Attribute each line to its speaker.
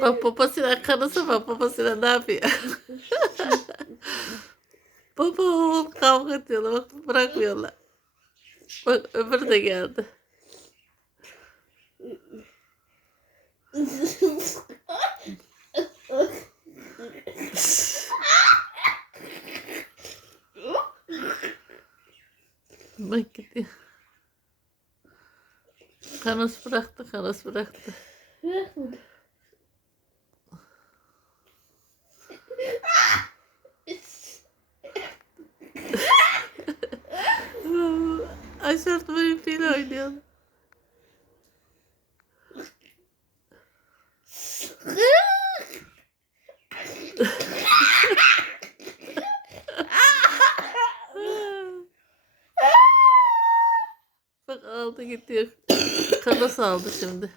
Speaker 1: Bak babasıyla kanısı bak babasıyla ne yapıyor? Baba oğul kavga ediyorlar bak bırakmıyorlar. Bak öbürü de geldi. Bak gidiyor. Kanos bıraktı, kanos bıraktı. Aşırtma ipiyle oynuyor. Bak aldı gidiyor. Kanos aldı şimdi.